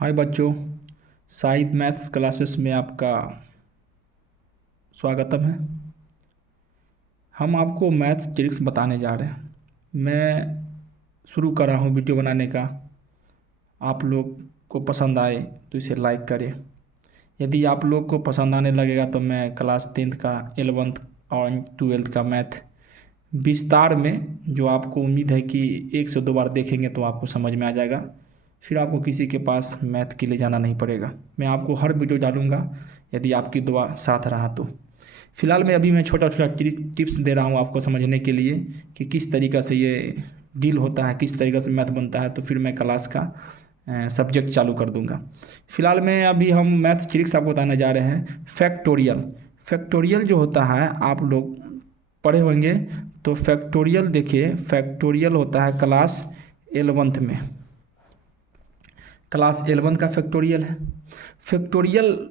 हाय बच्चों, Shahid maths classes में आपका स्वागतम है। हम आपको मैथ्स ट्रिक्स बताने जा रहे हैं। मैं शुरू कर रहा हूँ वीडियो बनाने का। आप लोग को पसंद आए तो इसे लाइक करें। यदि आप लोग को पसंद आने लगेगा तो मैं क्लास 10th का 11th और 12th का मैथ विस्तार में, जो आपको उम्मीद है कि 1 से 2 बार देखेंगे तो आपको समझ में आ जाएगा, फिर आपको किसी के पास मैथ के लिए जाना नहीं पड़ेगा। मैं आपको हर वीडियो डालूंगा यदि आपकी दुआ साथ रहा तो। फिलहाल मैं छोटा छोटा टिप्स दे रहा हूँ आपको समझने के लिए कि किस तरीक़ा से ये डील होता है, किस तरीक़ा से मैथ बनता है। तो फिर मैं क्लास का सब्जेक्ट चालू कर दूंगा। फिलहाल में अभी हम मैथ्स ट्रिक्स आपको बताने जा रहे हैं। फैक्टोरियल फैक्टोरियल जो होता है आप लोग पढ़े होंगे। तो फैक्टोरियल देखिए, फैक्टोरियल होता है क्लास 11th में। क्लास 11th का फैक्टोरियल है। फैक्टोरियल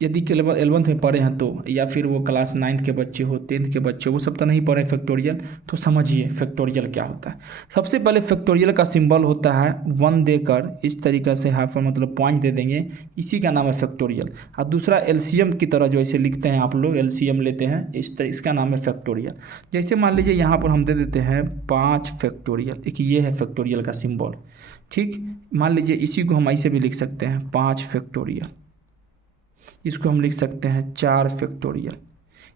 यदि 11th में पढ़े हैं तो, या फिर वो क्लास 9th के बच्चे हो, 10th के बच्चे, वो सब तो नहीं पढ़े फैक्टोरियल, तो समझिए फैक्टोरियल क्या होता है। सबसे पहले फैक्टोरियल का सिंबल होता है 1 देकर इस तरीक़ा से हाफ मतलब पॉइंट दे देंगे, इसी का नाम है फैक्टोरियल। और दूसरा एलसीएम की तरह जो ऐसे लिखते हैं आप लोग, एलसीएम लेते हैं इसका नाम है फैक्टोरियल। जैसे मान लीजिए यहाँ पर हम दे देते हैं 5 फैक्टोरियल, एक ये है फैक्टोरियल का सिंबल। ठीक, मान लीजिए इसी को हम ऐसे भी लिख सकते हैं 5 फैक्टोरियल। इसको हम लिख सकते हैं 4 फैक्टोरियल।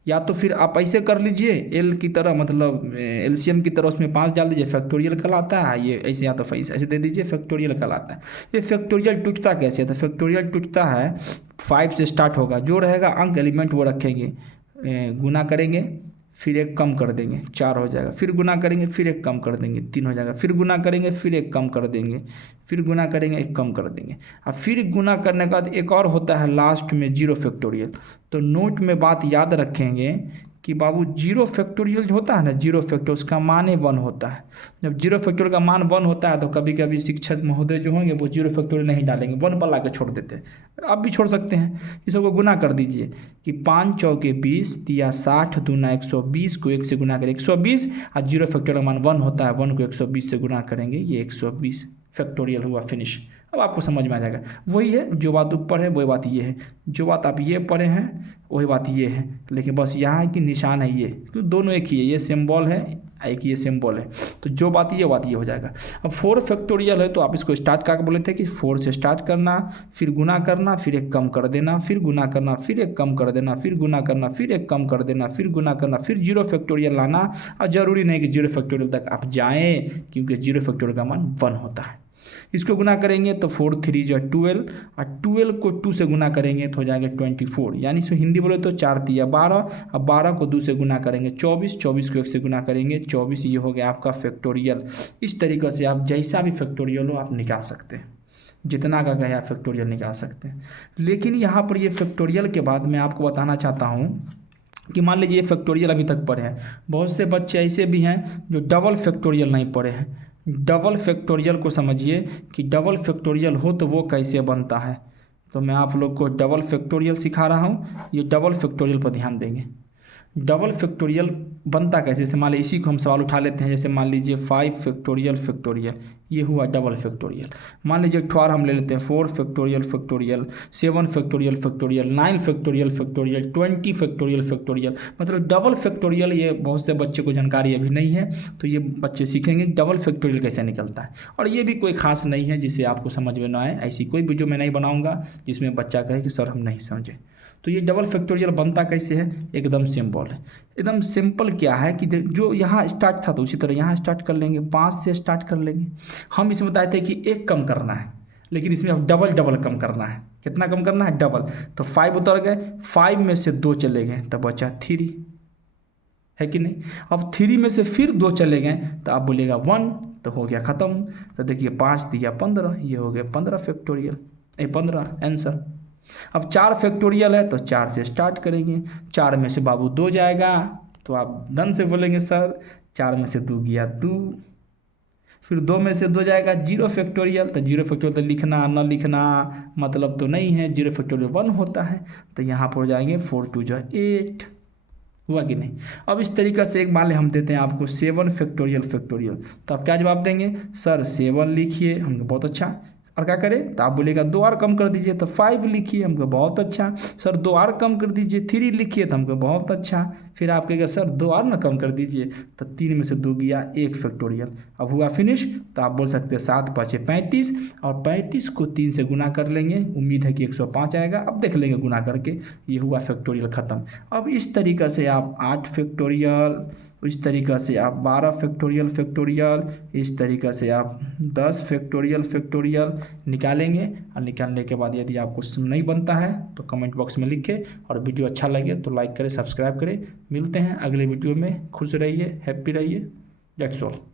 या तो फिर आप ऐसे कर लीजिए एल की तरह, मतलब एलसीएम की तरह, उसमें 5 डाल दीजिए, फैक्टोरियल कहलाता है ये ऐसे। या तो ऐसे दे दीजिए, फैक्टोरियल कहलाता है। ये फैक्टोरियल टूटता कैसे है? तो फैक्टोरियल टूटता है 5 से स्टार्ट होगा, जो रहेगा अंक एलिमेंट वो रखेंगे, गुना करेंगे, फिर एक कम कर देंगे, 4 हो जाएगा। फिर गुना करेंगे, फिर एक कम कर देंगे, 3 हो जाएगा। फिर गुना करेंगे, फिर एक कम कर देंगे, फिर गुना करेंगे, एक कम कर देंगे। और फिर गुना करने के बाद एक और होता है लास्ट में 0 फैक्टोरियल। तो नोट में बात याद रखेंगे कि बाबू 0 फैक्टोरियल जो होता है ना, 0 फैक्टोरियल उसका मान ही 1 होता है। जब 0 फैक्टोरियल का मान 1 होता है तो कभी कभी शिक्षक महोदय जो होंगे वो 0 फैक्टोरियल नहीं डालेंगे, 1 पर ला के छोड़ देते हैं। आप भी छोड़ सकते हैं। इस सबको गुना कर दीजिए कि 5 चौके 20 दिया 60 दूना 120 को 1 से गुना करें 120, और 0 फैक्टोरियल मान 1 होता है, 1 को 120 से गुना करेंगे, ये 120 फैक्टोरियल हुआ, फिनिश। अब आपको समझ में आ जाएगा। वही है, जो बात ऊपर है वही बात ये है, जो बात आप ये पढ़े हैं वही बात ये है, लेकिन बस यहाँ है कि निशान है ये, क्योंकि दोनों एक ही है, ये सिंबल है, एक ये सिंबल है। तो जो बात ये हो जाएगा। अब 4 फैक्टोरियल है तो आप इसको स्टार्ट करके बोले थे कि 4 से स्टार्ट करना, फिर गुना करना, फिर एक कम कर देना, फिर गुना करना, फिर एक कम कर देना, फिर गुना करना, फिर एक कम कर देना, फिर गुना करना, फिर 0 फैक्टोरियल लाना। और ज़रूरी नहीं कि 0 फैक्टोरियल तक आप जाएँ, क्योंकि 0 फैक्टोरियल का मान 1 होता है। इसको गुना करेंगे तो 4 3 जो 12, और 12 को 2 से गुना करेंगे तो हो जाएगा 24, यानी इसको हिंदी बोले तो 4 दिया 12, अब 12 को 2 से गुना करेंगे 24, 24 को 1 से गुना करेंगे 24। ये हो गया आपका फैक्टोरियल। इस तरीक़े से आप जैसा भी फैक्टोरियल हो आप निकाल सकते हैं, जितना का कहे आप फैक्टोरियल निकाल सकते हैं। लेकिन यहाँ पर ये फैक्टोरियल के बाद मैं आपको बताना चाहता हूँ कि मान लीजिए फैक्टोरियल अभी तक पढ़े हैं, बहुत से बच्चे ऐसे भी हैं जो डबल फैक्टोरियल नहीं पढ़े हैं। डबल फैक्टोरियल को समझिए कि डबल फैक्टोरियल हो तो वो कैसे बनता है। तो मैं आप लोग को डबल फैक्टोरियल सिखा रहा हूँ, ये डबल फैक्टोरियल पर ध्यान देंगे। डबल फैक्टोरियल बनता कैसे? जैसे मान लीजिए इसी को हम सवाल उठा लेते हैं। जैसे मान लीजिए 5 फैक्टोरियल फैक्टोरियल, ये हुआ डबल फैक्टोरियल। मान लीजिए 12 हम ले लेते हैं, 4 factorial factorial, 7 factorial factorial, 9 factorial factorial, 20 factorial factorial. मतलब डबल फैक्टोरियल, ये बहुत से बच्चे को जानकारी अभी नहीं है, तो ये बच्चे सीखेंगे डबल फैक्टोरियल कैसे निकलता है। और ये भी कोई खास नहीं है जिससे आपको समझ में ना आए, ऐसी कोई वीडियो मैं नहीं बनाऊँगा जिसमें बच्चा कहे कि सर हम नहीं समझे। तो ये डबल फैक्टोरियल बनता कैसे है? एकदम सिंपल है। एकदम सिंपल क्या है कि जो यहाँ स्टार्ट था तो उसी तरह यहाँ स्टार्ट कर लेंगे, 5 से स्टार्ट कर लेंगे। हम इसमें बताए थे कि 1 कम करना है, लेकिन इसमें अब डबल डबल कम करना है। कितना कम करना है? डबल। तो 5 उतर गए, 5 में से 2 चले गए तो बचा 3, है कि नहीं? अब 3 में से फिर 2 चले गए तो आप बोलिएगा 1, तो हो गया ख़त्म। तो देखिए 5 दिया 15, ये हो गया 15 फैक्टोरियल, 15 आंसर। अब 4 फैक्टोरियल है तो 4 से स्टार्ट करेंगे, 4 में से बाबू 2 जाएगा तो आप धन से बोलेंगे सर 4 में से 2 गया 2। फिर 2 में से 2 जाएगा 0 फैक्टोरियल, तो 0 फैक्टोरियल तो लिखना न लिखना मतलब तो नहीं है, 0 फैक्टोरियल 1 होता है। तो यहाँ पर हो जाएंगे 4 2 जो 8, हुआ कि नहीं? अब इस तरीक़े से एक मान ले हम देते हैं आपको 7 फैक्टोरियल फैक्टोरियल, तो आप क्या जवाब देंगे? सर 7 लिखिए। हमने बहुत अच्छा, और क्या करें, तो आप बोलेगा 2 और कम कर दीजिए, तो 5 लिखिए, हमको बहुत अच्छा। सर 2 और कम कर दीजिए, 3 लिखिए, तो हमको बहुत अच्छा। फिर आप कहेगा सर 2 और ना कम कर दीजिए, तो 3 में से 2 गया 1 फैक्टोरियल। अब हुआ फिनिश। तो आप बोल सकते हैं 7 5 35, और 35 को 3 से गुना कर लेंगे, उम्मीद है कि 105 आएगा। अब देख लेंगे गुना करके, ये हुआ फैक्टोरियल ख़त्म। अब इस तरीक़ा से आप 8 फैक्टोरियल, इस तरीक़ा से आप 12 फैक्टोरियल, इस तरीक़ा से आप 10 फैक्टोरियल निकालेंगे। और निकालने के बाद यदि आपको नहीं बनता है तो कमेंट बॉक्स में लिखें, और वीडियो अच्छा लगे तो लाइक करें, सब्सक्राइब करें। मिलते हैं अगले वीडियो में। खुश रहिए, हैप्पी रहिए। That's all.